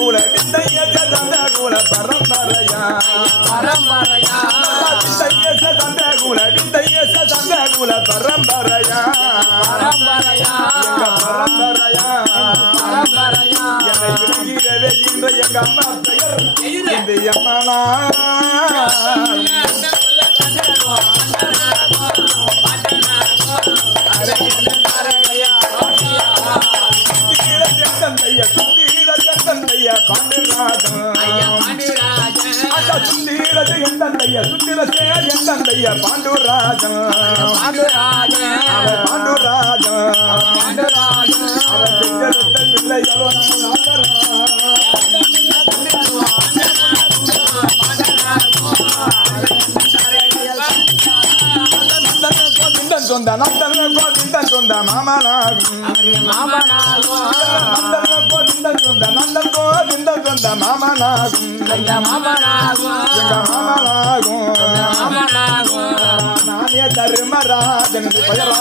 கூல விந்தையேச தந்த கூல பரம்பரையா விந்தையேச தந்த கூல விந்தையேச தந்த கூல பரம்பரையா எங்க பரம்பரையா என்னை விளங்கிடவே இன்ற எங்க அம்மா பெயர் இந்த அம்மனா சொந்த நந்தன சொந்த மாமனாகும் சொந்த நந்தன் சொந்த மாமனாகும் மாமனாகும் நானே தர்மராஜன் பெயரா